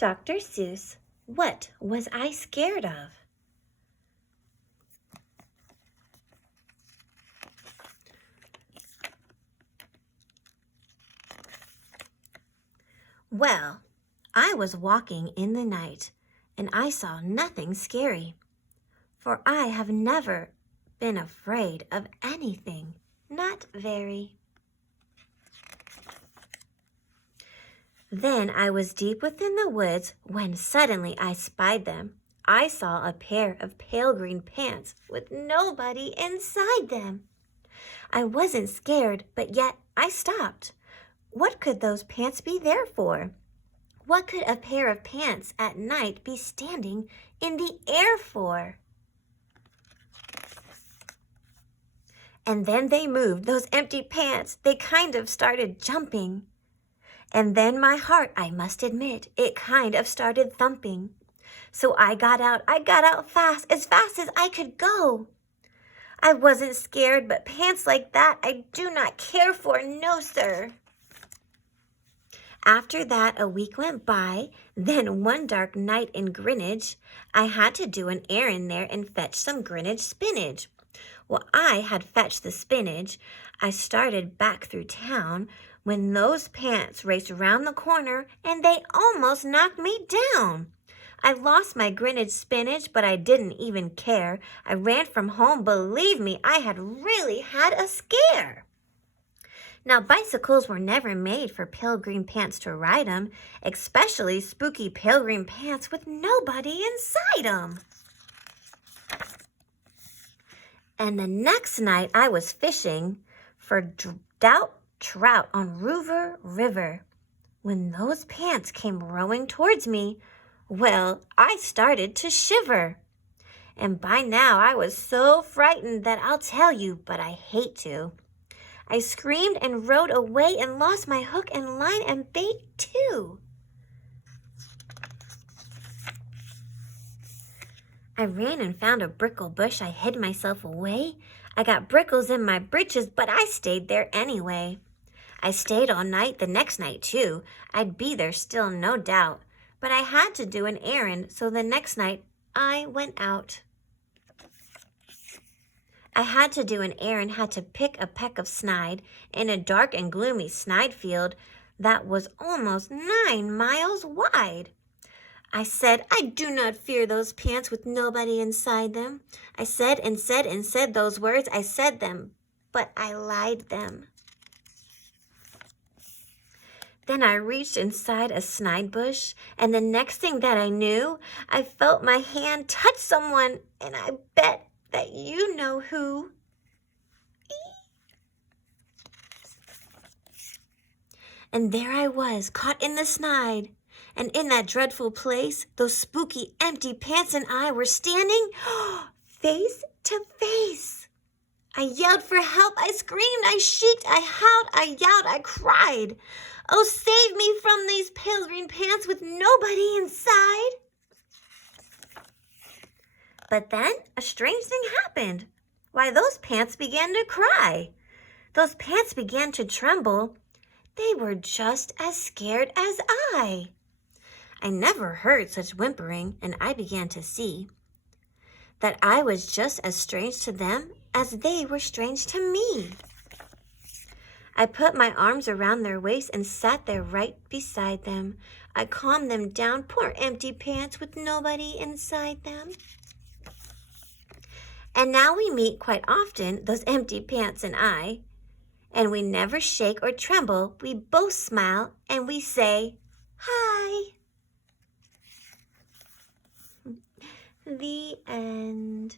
Dr. Seuss, what was I scared of? Well, I was walking in the night, and I saw nothing scary, for I have never been afraid of anything, not very. Then I was deep within the woods when suddenly I spied them. I saw a pair of pale green pants with nobody inside them. I wasn't scared, but yet I stopped. What could those pants be there for? What could a pair of pants at night be standing in the air for? And then they moved, those empty pants. They kind of started jumping. And then my heart, I must admit, it kind of started thumping. So I got out fast as I could go. I wasn't scared, but pants like that I do not care for, no sir. After that, a week went by. Then one dark night in Greenwich, I had to do an errand there and fetch some Greenwich spinach. Well, I had fetched the spinach. I started back through town when those pants raced around the corner and they almost knocked me down. I lost my Greenwich spinach, but I didn't even care. I ran from home. Believe me, I had really had a scare. Now, bicycles were never made for pale green pants to ride 'em, especially spooky pale green pants with nobody inside 'em. And the next night I was fishing for stout trout on Rover River. When those pants came rowing towards me, well, I started to shiver. And by now I was so frightened that I'll tell you, but I hate to. I screamed and rode away and lost my hook and line and bait too. I ran and found a brickle bush. I hid myself away. I got brickles in my breeches, but I stayed there anyway. I stayed all night, the next night too. I'd be there still, no doubt. But I had to do an errand, so the next night I went out. I had to do an errand, had to pick a peck of snide in a dark and gloomy snide field that was almost 9 miles wide. I said, I do not fear those pants with nobody inside them. I said and said and said those words. I said them, but I lied them. Then I reached inside a snide bush, and the next thing that I knew, I felt my hand touch someone, and I bet that you know who. And there I was, caught in the snide. And in that dreadful place, those spooky, empty pants and I were standing face to face. I yelled for help. I screamed. I shrieked. I howled. I yelled. I cried. Oh, save me from these pale green pants with nobody inside. But then a strange thing happened. Why, those pants began to cry. Those pants began to tremble. They were just as scared as I. I never heard such whimpering, and I began to see that I was just as strange to them as they were strange to me. I put my arms around their waists and sat there right beside them. I calmed them down, poor empty pants with nobody inside them. And now we meet quite often, those empty pants and I, and we never shake or tremble. We both smile and we say, hi. The end.